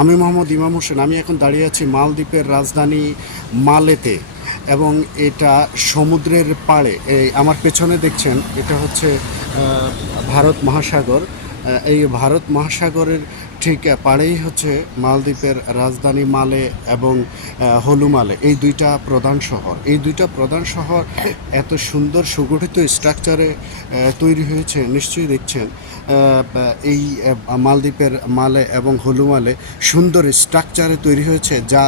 আমি মোহাম্মদ ইমাম হোসেন, আমি এখন দাঁড়িয়ে আছি মালদ্বীপের রাজধানী মালেতে এবং এটা সমুদ্রের পাড়ে। এই আমার পেছনে দেখছেন, এটা হচ্ছে ভারত মহাসাগর। এই ভারত মহাসাগরের ঠিক পাড়েই হচ্ছে মালদ্বীপের রাজধানী মালে এবং হলুমালে এই দুইটা প্রধান শহর। এই দুইটা প্রধান শহর এত সুন্দর সুগঠিত স্ট্রাকচারে তৈরি হয়েছে, নিশ্চয়ই দেখছেন। এই মালদ্বীপের মালে এবং হলুমালে সুন্দর স্ট্রাকচারে তৈরি হয়েছে যা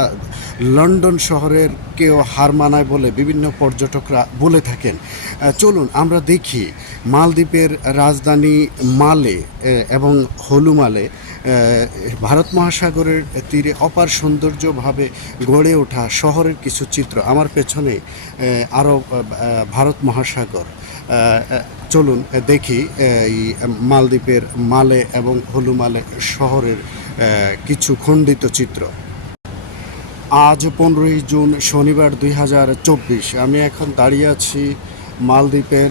লন্ডন শহরের কেউ হার মানায় বলে বিভিন্ন পর্যটকরা বলে থাকেন। চলুন আমরা দেখি মালদ্বীপের রাজধানী মালে এবং হলুমালে ভারত মহাসাগরের তীরে অপার সৌন্দর্যভাবে গড়ে ওঠা শহরের কিছু চিত্র। আমার পেছনে আরও ভারত মহাসাগর। চলুন দেখি এই মালদ্বীপের মালে এবং হলুমালে শহরের কিছু খণ্ডিত চিত্র। আজ পনেরোই জুন, শনিবার দুই হাজার চব্বিশ। আমি এখন দাঁড়িয়ে আছি মালদ্বীপের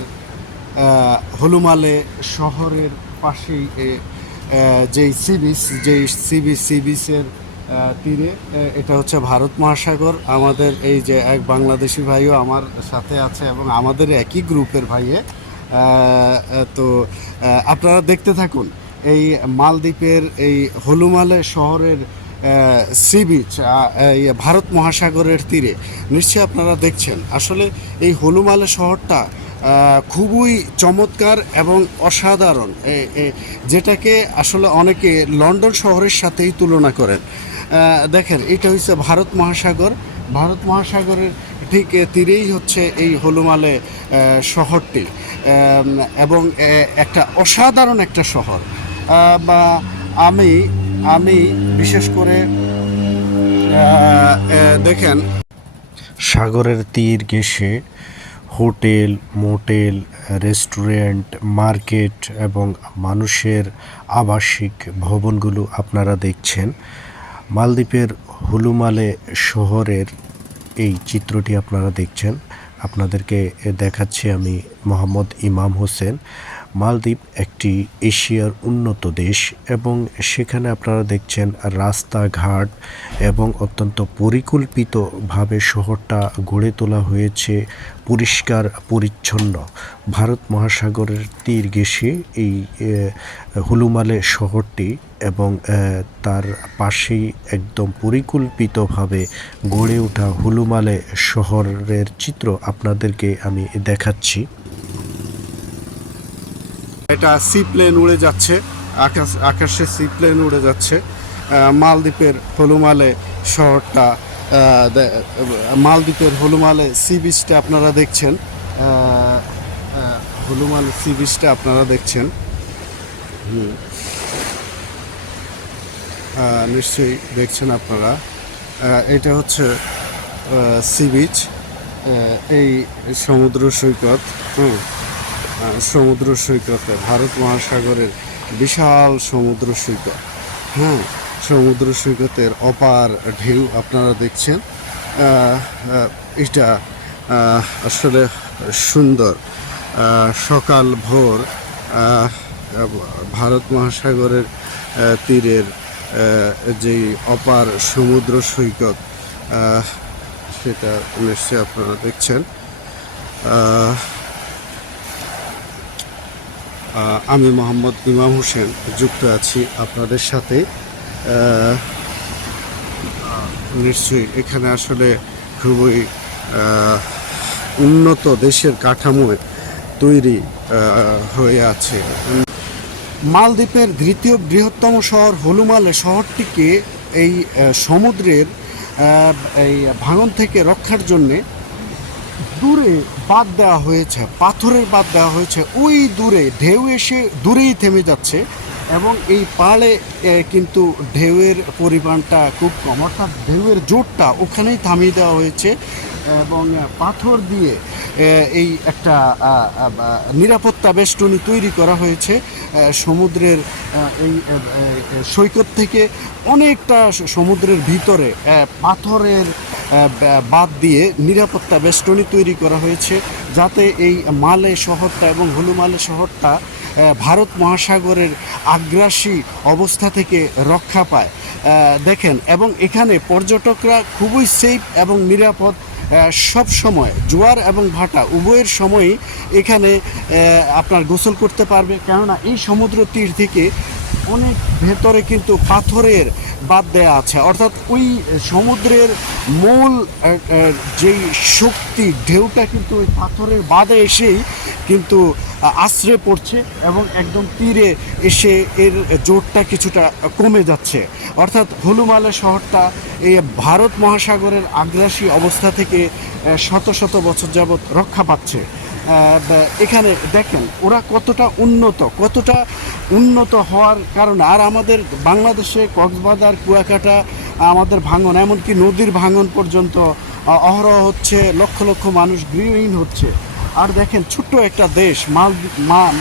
হলুমালে শহরের পাশেই যেই সি বিচ যেই সি বিচ সি বিচের তীরে এটা হচ্ছে ভারত মহাসাগর। আমাদের এই যে এক বাংলাদেশি ভাইও আমার সাথে আছে এবং আমাদের একই গ্রুপের ভাইয়ে তো আপনারা দেখতে থাকুন এই মালদ্বীপের এই হলুমালে শহরের সি বিচ ভারত মহাসাগরের তীরে। নিশ্চয়ই আপনারা দেখছেন। আসলে এই হলুমালে শহরটা খুবই চমৎকার এবং অসাধারণ। যেটাকে আসলে অনেকে লন্ডন শহরের সাথেই তুলনা করেন। দেখেন, এটা হচ্ছে ভারত মহাসাগর ভারত মহাসাগরের ঠিক তীরেই হচ্ছে এই হলুমালে শহরটি। এবং একটা অসাধারণ একটা শহর। বা আমি আমি বিশেষ করে দেখেন। সাগরের তীর ঘেঁষে হোটেল, মোটেল, রেস্টুরেন্ট, মার্কেট এবং মানুষের আবাসিক ভবনগুলো আপনারা দেখছেন। মালদ্বীপের হুলুমালে শহরের এই চিত্রটি আপনারা দেখছেন। আপনাদেরকে দেখাচ্ছি আমি মোহাম্মদ ইমাম হোসেন। মালদ্বীপ একটি এশিয়ার উন্নত দেশ এবং সেখানে আপনারা দেখছেন রাস্তাঘাট এবং অত্যন্ত পরিকল্পিতভাবে শহরটা গড়ে তোলা হয়েছে পরিষ্কার, পরিচ্ছন্ন। ভারত মহাসাগরের তীর ঘেঁষে এই হুলুমালে শহরটি এবং তার পাশেই একদম পরিকল্পিতভাবে গড়ে ওঠা হুলুমালে শহরের চিত্র আপনাদেরকে আমি দেখাচ্ছি। এটা সি প্লেন উড়ে যাচ্ছে, আকাশ আকাশে সি প্লেন উড়ে যাচ্ছে। মালদ্বীপের হলুমালে শহরটা মালদ্বীপের হলুমালে সি বিচটা আপনারা দেখছেন। হলুমালে সি বিচটা আপনারা দেখছেন। নিশ্চয়ই দেখছেন আপনারা। এটা হচ্ছে সি বিচ এই সমুদ্র সৈকত। হুম। সমুদ্র সৈকতে, ভারত মহাসাগরের বিশাল সমুদ্র সৈকত। হ্যাঁ সমুদ্র সৈকতের অপার ঢেউ আপনারা দেখছেন। এটা আসলে সুন্দর। সকাল ভোর ভারত মহাসাগরের তীরের যেই অপার সমুদ্র সৈকত সেটা নিশ্চয়ই আপনারা দেখছেন। আমি মোহাম্মদ ইমাম হোসেন যুক্ত আছি আপনাদের সাথে। নিশ্চয়ই এখানে আসলে খুবই উন্নত দেশের কাঠামো তৈরি হয়ে আছে। মালদ্বীপের দ্বিতীয় বৃহত্তম শহর হলুমালে শহরটিকে এই সমুদ্রের এই ভাঙন থেকে রক্ষার জন্যে দূরে বাদ দেওয়া হয়েছে, পাথরের বাদ দেওয়া হয়েছে। ওই দূরে, ঢেউ এসে দূরেই থেমে যাচ্ছে এবং এই পাড়ে কিন্তু ঢেউয়ের পরিমাণটা খুব কম। অর্থাৎ ঢেউয়ের জোরটা ওখানেই থামিয়ে দেওয়া হয়েছে। এবং পাথর দিয়ে এই একটা নিরাপত্তা বেষ্টনী তৈরি করা হয়েছে সমুদ্রের এই সৈকত থেকে অনেকটা সমুদ্রের ভিতরে পাথরের বাদ দিয়ে নিরাপত্তা বেষ্টনী তৈরি করা হয়েছে, যাতে এই মালে শহরটা এবং হলুমালে শহরটা ভারত মহাসাগরের আগ্রাসী অবস্থা থেকে রক্ষা পায়। দেখেন, এবং এখানে পর্যটকরা খুবই সেফ এবং নিরাপদ সব সময় জোয়ার এবং ভাটা উভয়ের সময়ই এখানে আপনার গোসল করতে পারবে। কেননা এই সমুদ্র তীর থেকে অনেক ভেতরে কিন্তু পাথরের বাদ দেয়া আছে। অর্থাৎ ওই সমুদ্রের মূল যেই শক্তি ঢেউটা কিন্তু ওই পাথরের বাদে এসেই কিন্তু আহ, আশ্রয় পড়ছে এবং একদম তীরে এসে এর জোরটা কিছুটা কমে যাচ্ছে। অর্থাৎ হলুমালা শহরটা এই ভারত মহাসাগরের আগ্রাসী অবস্থা থেকে শত শত বছর যাবৎ রক্ষা পাচ্ছে। এখানে দেখেন, ওরা কতটা উন্নত কতটা উন্নত হওয়ার কারণে, আর আমাদের বাংলাদেশে কক্সবাজার, কুয়াকাটা, আমাদের ভাঙন, এমনকি নদীর ভাঙন পর্যন্ত অহরহ হচ্ছে, লক্ষ লক্ষ মানুষ গৃহহীন হচ্ছে। আর দেখেন, ছোট্ট একটা দেশ, মাল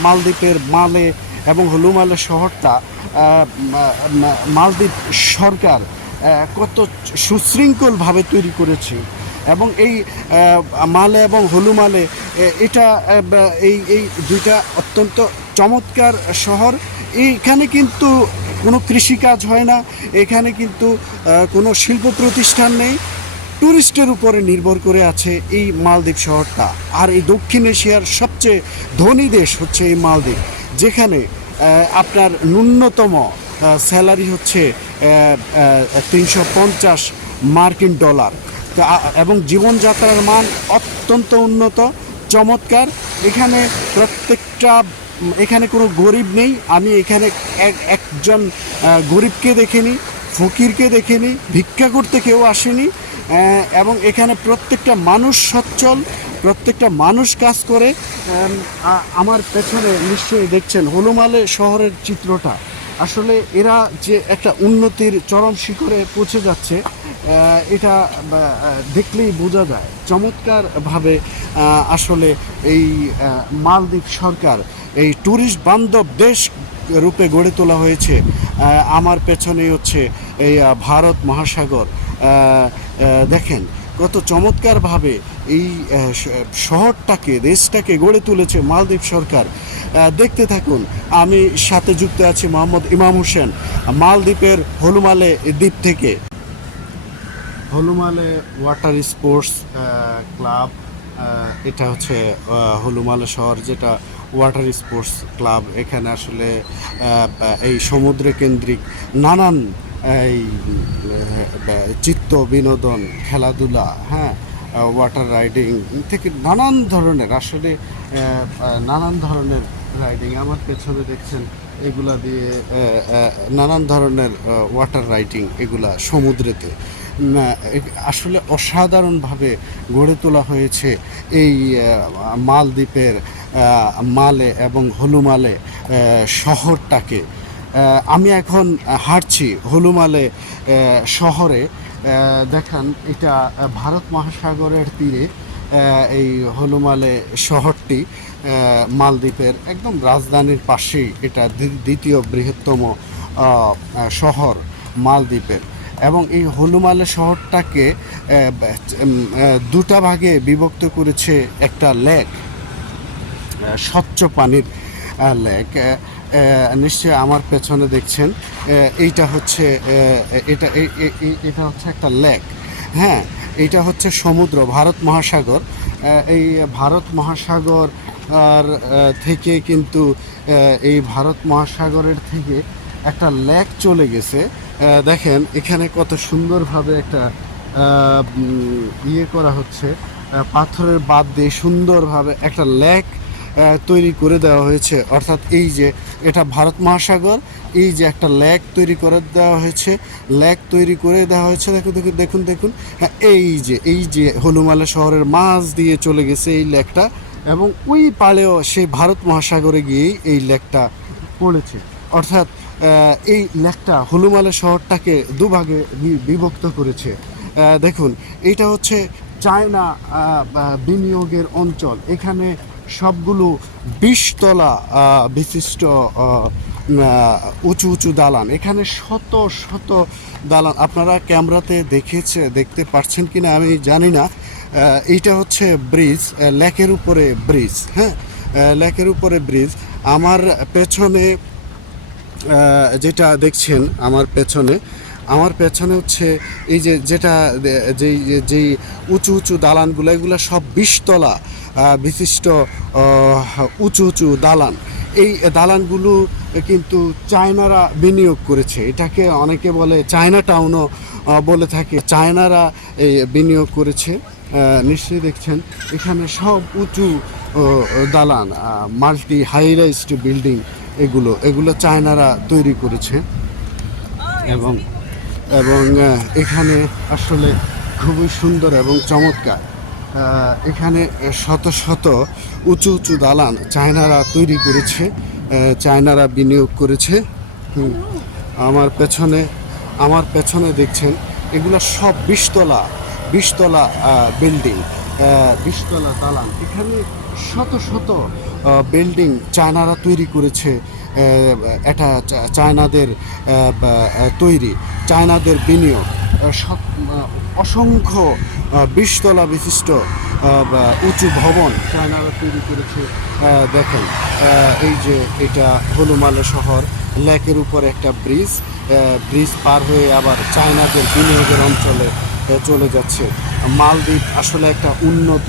মালদ্বীপের মালে এবং হলুমালে শহরটা মালদ্বীপ সরকার কত সুশৃঙ্খলভাবে তৈরি করেছে। এবং এই মালে এবং হলুমালে এটা এই এই দুইটা অত্যন্ত চমৎকার শহর। এইখানে কিন্তু কোনো কৃষিকাজ হয় না, এখানে কিন্তু কোনো শিল্প প্রতিষ্ঠান নেই। ট্যুরিস্টের উপরে নির্ভর করে আছে এই মালদ্বীপ শহরটা। আর এই দক্ষিণ এশিয়ার সবচেয়ে ধনী দেশ হচ্ছে এই মালদ্বীপ, যেখানে আপনার ন্যূনতম স্যালারি হচ্ছে তিনশো পঞ্চাশ মার্কিন ডলার। এবং জীবনযাত্রার মান অত্যন্ত উন্নত, চমৎকার। এখানে প্রত্যেকটা, এখানে কোনো গরিব নেই। আমি এখানে এক- একজন গরিবকে দেখিনি, ফকিরকে দেখিনি, ভিক্ষা করতে কেউ আসেনি এবং এখানে প্রত্যেকটা মানুষ সচ্ছল, প্রত্যেকটা মানুষ কাজ করে। আমার পেছনে নিশ্চয়ই দেখছেন, হলুমালে শহরের চিত্রটা। আসলে এরা যে একটা উন্নতির চরম শিখরে পৌঁছে যাচ্ছে এটা দেখলেই বোঝা যায়। চমৎকারভাবে আসলে এই মালদ্বীপ সরকার এই ট্যুরিস্ট বান্ধব দেশ রূপে গড়ে তোলা হয়েছে। আমার পেছনেই হচ্ছে এই ভারত মহাসাগর। দেখেন, কত চমৎকারভাবে এই শহরটাকে, দেশটাকে গড়ে তুলেছে মালদ্বীপ সরকার। দেখতে থাকুন, আমি সাথে যুক্ত আছি মোহাম্মদ ইমাম হোসেন, মালদ্বীপের হলুমালে দ্বীপ থেকে। হলুমালে ওয়াটার স্পোর্টস ক্লাব এটা হচ্ছে হলুমালে শহর যেটা ওয়াটার স্পোর্টস ক্লাব, এখানে আসলে এই সমুদ্র কেন্দ্রিক নানান, এই চিত্ত বিনোদন, খেলাধুলা হ্যাঁ ওয়াটার রাইডিং থেকে নানান ধরনের, আসলে নানান ধরনের রাইডিং আমার পেছনে দেখছেন, এগুলা দিয়ে নানান ধরনের ওয়াটার রাইডিং এগুলা সমুদ্রেতে। আসলে অসাধারণভাবে গড়ে তোলা হয়েছে এই মালদ্বীপের মালে এবং হলুমালে শহরটাকে। আমি এখন হাঁটছি হলুমালে শহরে দেখান, এটা ভারত মহাসাগরের তীরে এই হলুমালে শহরটি মালদ্বীপের একদম রাজধানীর পাশেই এটা দ্বিতীয় বৃহত্তম শহর মালদ্বীপের। এবং এই হলুমালে শহরটাকে দুটা ভাগে বিভক্ত করেছে একটা লেক স্বচ্ছ পানির লেক। নিশ্চয়ই আমার পেছনে দেখছেন। এইটা হচ্ছে এটা এটা হচ্ছে একটা লেক হ্যাঁ এইটা হচ্ছে সমুদ্র, ভারত মহাসাগর। এই ভারত মহাসাগর, আর থেকে কিন্তু এই ভারত মহাসাগরের থেকে একটা লেক চলে গেছে। দেখেন, এখানে কত সুন্দরভাবে একটা ইয়ে করা হচ্ছে। পাথরের বাদ দিয়ে সুন্দরভাবে একটা লেক তৈরি করে দেওয়া হয়েছে। অর্থাৎ এই যে এটা ভারত মহাসাগর এই যে একটা ল্যাক তৈরি করে দেওয়া হয়েছে ল্যাক তৈরি করে দেওয়া হয়েছে দেখুন দেখুন দেখুন দেখুন। হ্যাঁ, এই যে এই যে হলুমালা শহরের মাছ দিয়ে চলে গেছে এই ল্যাকটা এবং ওই পাড়েও সেই ভারত মহাসাগরে গিয়েই এই ল্যাকটা পড়েছে। অর্থাৎ এই লেকটা হলুমালা শহরটাকে দুভাগে বিভক্ত করেছে। দেখুন এটা হচ্ছে চায়না বিনিয়োগের অঞ্চল। এখানে সবগুলো বিশতলা বিশিষ্ট উঁচু উঁচু দালান। এখানে শত শত দালান। আপনারা ক্যামেরাতে দেখেছে, দেখতে পাচ্ছেন কিনা আমি জানি না। এইটা হচ্ছে ব্রিজ লেকের উপরে ব্রিজ হ্যাঁ? লেকের উপরে ব্রিজ। আমার পেছনে যেটা দেখছেন, আমার পেছনে আমার পেছনে হচ্ছে এই যে যেটা, যেই যেই উঁচু উঁচু দালানগুলো, এগুলো সব বিশতলা বিশিষ্ট উঁচু উঁচু দালান। এই দালানগুলো কিন্তু চায়নারা বিনিয়োগ করেছে। এটাকে অনেকে বলে চায়না টাউনও বলে থাকে। চায়নারা এই বিনিয়োগ করেছে নিশ্চয়ই দেখছেন। এখানে সব উঁচু দালান মাল্টি হাই রাইজড বিল্ডিং এগুলো এগুলো চায়নারা তৈরি করেছে। এবং এবং এখানে আসলে খুবই সুন্দর এবং চমৎকার। এখানে শত শত উঁচু উঁচু দালান চায়নারা তৈরি করেছে চায়নারা বিনিয়োগ করেছে। আমার পেছনে আমার পেছনে দেখছেন, এগুলো সব বিশতলা বিশতলা বিল্ডিং বিশতলা দালান। এখানে শত শত বিল্ডিং চায়নারা তৈরি করেছে এটা চায়নাদের তৈরি। চায়নাদের বিনিয়োগ অসংখ্য বিশতলা বিশিষ্ট উঁচু ভবন চায়নারা তৈরি করেছে দেখেন এই যে এটা হলুমালে শহর, লেকের উপর একটা ব্রিজ ব্রিজ পার হয়ে আবার চায়নাদের বিনিয়োগের অঞ্চলে চলে যাচ্ছে। মালদ্বীপ আসলে একটা উন্নত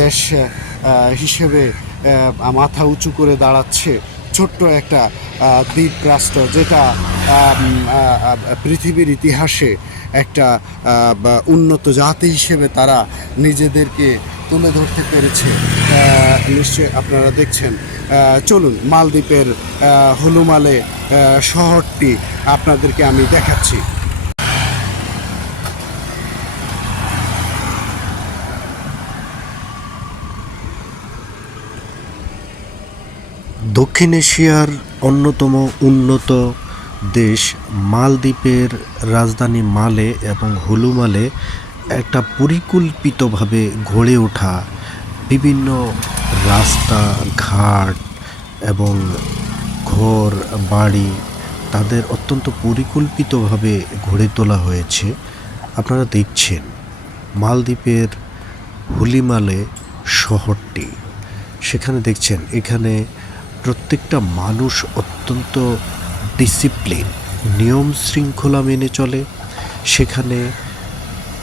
দেশ হিসেবে মাথা উঁচু করে দাঁড়াচ্ছে। ছোট্ট একটা দ্বীপ রাষ্ট্র যেটা পৃথিবীর ইতিহাসে একটা উন্নত জাতি হিসেবে তারা নিজেদেরকে তুলে ধরতে পেরেছে। নিশ্চয় আপনারা দেখছেন। চলুন মালদ্বীপের হুলুমালে শহরটি আপনাদেরকে আমি দেখাচ্ছি। দক্ষিণ এশিয়ার অন্যতম উন্নত দেশ মালদ্বীপের রাজধানী মালে এবং হুলুমালে একটা পরিকল্পিতভাবে গড়ে ওঠা বিভিন্ন রাস্তা, ঘাট এবং ঘর, বাড়ি তাদের অত্যন্ত পরিকল্পিতভাবে গড়ে তোলা হয়েছে। আপনারা দেখছেন মালদ্বীপের হুলিমালে শহরটি। সেখানে দেখছেন এখানে প্রত্যেকটা মানুষ অত্যন্ত ডিসিপ্লিন নিয়ম শৃঙ্খলা মেনে চলে। সেখানে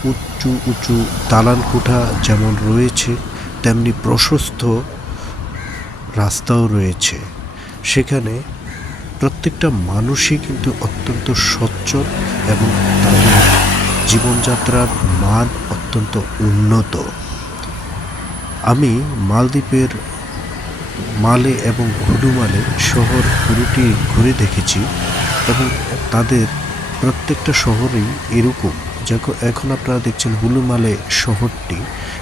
উঁচু উঁচু দালান কোঠা যেমন রয়েছে, তেমনি প্রশস্ত রাস্তাও রয়েছে। সেখানে প্রত্যেকটা মানুষই কিন্তু অত্যন্ত সচ্ছল এবং তাদের জীবনযাত্রার মান অত্যন্ত উন্নত। আমি মালদ্বীপের মালে এবং হুডুমালে শহর পুরোটি ঘুরে দেখেছি এবং তাদের প্রত্যেকটা শহরেই এরকম। যখন এখন আপনারা দেখছেন হুলুমালে শহরটি।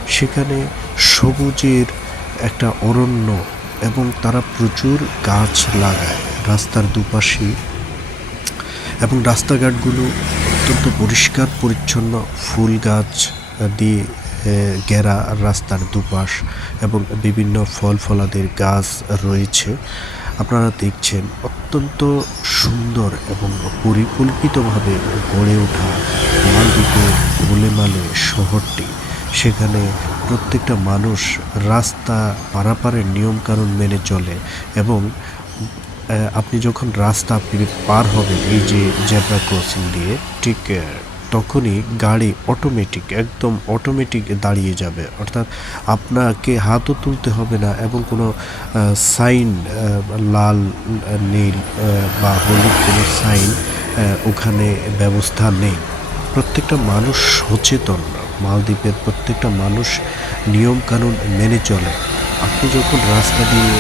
সেখানে সবুজের একটা অরণ্য এবং তারা প্রচুর গাছ লাগায় রাস্তার দুপাশে। এবং রাস্তাঘাটগুলো অত্যন্ত পরিষ্কার, পরিচ্ছন্ন ফুল গাছ দিয়ে ঘেরা রাস্তার দুপাশ এবং বিভিন্ন ফল ফলাদের গাছ রয়েছে। আপনারা দেখছেন অত্যন্ত সুন্দর এবং পরিকল্পিতভাবে গড়ে ওঠা মালদ্বীপের গোলেমালে শহরটি। সেখানে প্রত্যেকটা মানুষ রাস্তা পারাপারের নিয়মকানুন মেনে চলে এবং আপনি যখন রাস্তা পার হবেন, এই যে জেব্রা ক্রসিং দিয়ে, ঠিক তখনই গাড়ি অটোমেটিক একদম অটোমেটিক দাঁড়িয়ে যাবে। অর্থাৎ আপনাকে হাতও তুলতে হবে না এবং কোনো সাইন লাল, নীল বা হলুদ কোনো সাইন ওখানে ব্যবস্থা নেই। প্রত্যেকটা মানুষ সচেতন। মালদ্বীপের প্রত্যেকটা মানুষ নিয়মকানুন মেনে চলে। আপনি যখন রাস্তা দিয়ে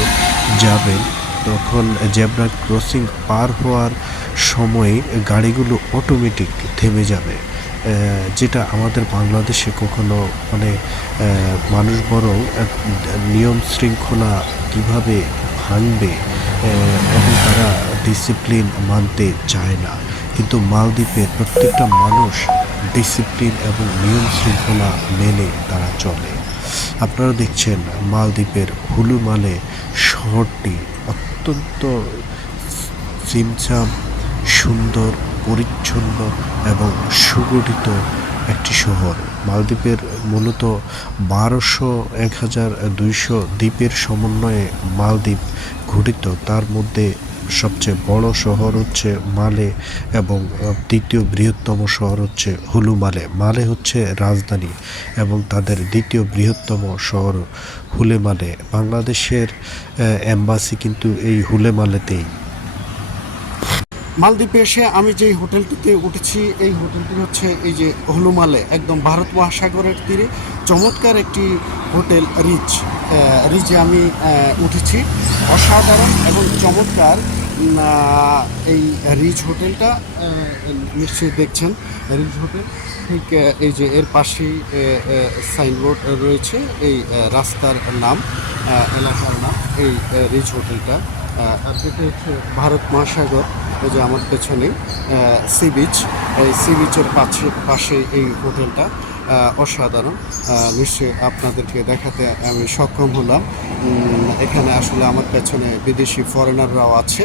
যাবেন, তখন জেব্রা ক্রসিং পার হওয়ার সময় গাড়িগুলো অটোমেটিক থেমে যাবে। যেটা আমাদের বাংলাদেশে কখনো মানে মানুষ বরং নিয়ম শৃঙ্খলা কীভাবে ভাঙবে এবং তারা ডিসিপ্লিন মানতে চায় না। কিন্তু মালদ্বীপের প্রত্যেকটা মানুষ ডিসিপ্লিন এবং নিয়ম শৃঙ্খলা মেনে তারা চলে। আপনারা দেখছেন মালদ্বীপের হুলুমালে শহরটি অত্যন্ত সিমসাম সুন্দর, পরিচ্ছন্ন এবং সুগঠিত একটি শহর। মালদ্বীপের মূলত বারোশো এক হাজার দুইশো দ্বীপের সমন্বয়ে মালদ্বীপ গঠিত। তার মধ্যে সবচেয়ে বড় শহর হচ্ছে মালে এবং দ্বিতীয় বৃহত্তম শহর হচ্ছে হুলু মালে মালে হচ্ছে রাজধানী এবং তাদের দ্বিতীয় বৃহত্তম শহর হুলে মালে বাংলাদেশের এম্বাসি কিন্তু এই হুলে মালেতেই মালদ্বীপে এসে আমি যেই হোটেলটিতে উঠেছি, এই হোটেলটি হচ্ছে এই যে হলুমালে একদম ভারত মহাসাগরের তীরে চমৎকার একটি হোটেল রিচ রিচে আমি উঠেছি। অসাধারণ এবং চমৎকার এই রিচ হোটেলটা নিশ্চয়ই দেখছেন, রিচ হোটেল। ঠিক এই যে এর পাশেই সাইনবোর্ড রয়েছে, এই রাস্তার নাম এলাকার নাম, এই রিচ হোটেলটা। হচ্ছে ভারত মহাসাগর, এই যে আমার পেছনে সি বিচ এই সি বিচের পাশে পাশে এই হোটেলটা অসাধারণ। নিশ্চয়ই আপনাদেরকে দেখাতে আমি সক্ষম হলাম। এখানে আসলে আমার পেছনে বিদেশি ফরেনাররাও আছে।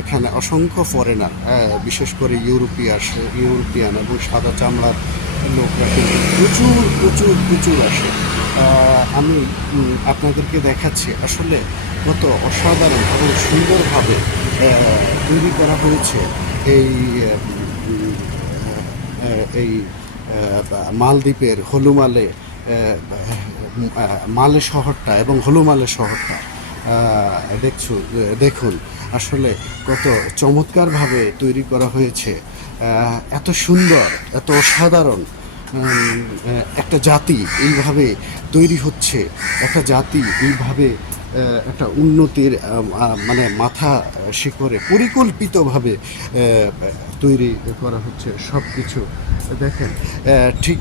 এখানে অসংখ্য ফরেনার বিশেষ করে ইউরোপীয় আসে ইউরোপিয়ান এবং সাদা চামড়ার লোকরা কিন্তু প্রচুর প্রচুর প্রচুর আসে। আমি আপনাদেরকে দেখাচ্ছি। আসলে কত অসাধারণ এবং সুন্দরভাবে তৈরি করা হয়েছে এই এই মালদ্বীপের হলুমালে মালে শহরটা এবং হলুমালে শহরটা। দেখছু, দেখুন, আসলে কত চমৎকারভাবে তৈরি করা হয়েছে। এত সুন্দর, এত অসাধারণ একটা জাতি এইভাবে তৈরি হচ্ছে, একটা জাতি এইভাবে একটা উন্নতির মানে মাথা শিখরে পরিকল্পিতভাবে তৈরি করা হচ্ছে সব কিছু দেখেন ঠিক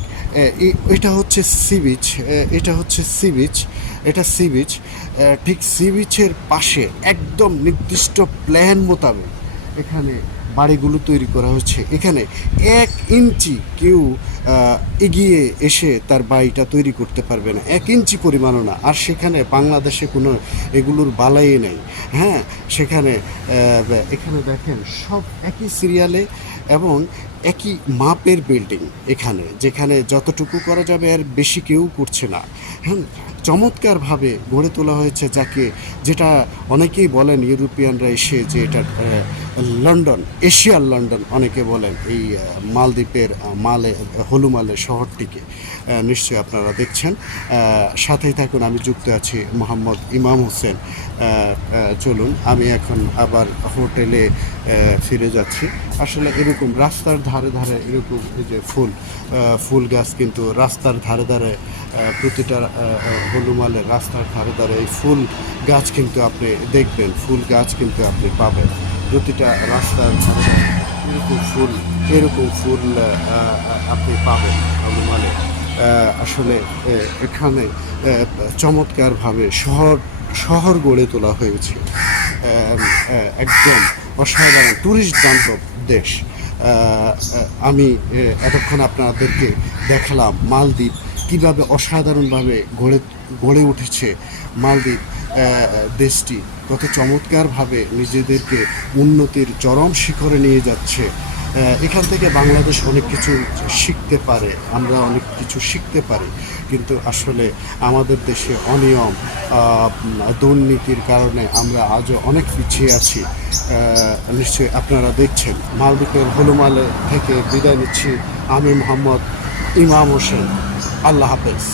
এটা হচ্ছে সি বিচ এটা হচ্ছে সি বিচ, এটা সি বিচ ঠিক সি বিচের পাশে একদম নির্দিষ্ট প্ল্যান মোতাবেক এখানে বাড়িগুলো তৈরি করা হচ্ছে। এখানে এক ইঞ্চি কেউ এগিয়ে এসে তার বাড়িটা তৈরি করতে পারবে না। এক ইঞ্চি পরিমাণও না। আর সেখানে বাংলাদেশে কোনো এগুলোর বালাই নেই। হ্যাঁ সেখানে এখানে দেখেন, সব একই সিরিয়ালে এবং একই মাপের বিল্ডিং এখানে, যেখানে যতটুকু করা যাবে আর বেশি কেউ করছে না। হ্যাঁ চমৎকারভাবে গড়ে তোলা হয়েছে, যাকে, যেটা অনেকেই বলেন, ইউরোপিয়ানরা এসে যে এটা লন্ডন, এশিয়ার লন্ডন অনেকে বলেন, এই মালদ্বীপের মালে হলুমালের শহরটিকে। নিশ্চয়ই আপনারা দেখছেন। সাথেই থাকুন আমি যুক্ত আছি মোহাম্মদ ইমাম হোসেন। চলুন আমি এখন আবার হোটেলে ফিরে যাচ্ছি। আসলে এরকম রাস্তার ধারে ধারে এরকম যে ফুল ফুল গাছ কিন্তু রাস্তার ধারে ধারে প্রতিটা আহ, রাস্তার ধারে ধারে এই ফুল গাছ কিন্তু আপনি দেখবেন ফুল গাছ কিন্তু আপনি পাবেন। প্রতিটা রাস্তার ধারে এরকম ফুল এরকম ফুল আপনি পাবেন হলুমালে। আহ, আসলে এখানে চমৎকারভাবে শহর শহর গড়ে তোলা হয়েছে। একদম অসাধারণ ট্যুরিস্ট বান্ধব দেশ। আমি এতক্ষণ আপনাদেরকে দেখালাম মালদ্বীপ, কীভাবে অসাধারণভাবে গড়ে গড়ে উঠেছে মালদ্বীপ দেশটি। কত চমৎকারভাবে নিজেদেরকে উন্নতির চরম শিখরে নিয়ে যাচ্ছে এখান থেকে বাংলাদেশ অনেক কিছু শিখতে পারে, আমরা অনেক কিছু শিখতে পারি। কিন্তু আসলে আমাদের দেশে অনিয়ম দুর্নীতির কারণে আমরা আজও অনেক পিছিয়ে আছি। নিশ্চয়ই আপনারা দেখছেন। মালদ্বীপের হলুমালে থেকে বিদায় নিচ্ছি আমি মোহাম্মদ ইমাম হোসেন। আল্লাহ হাফেজ।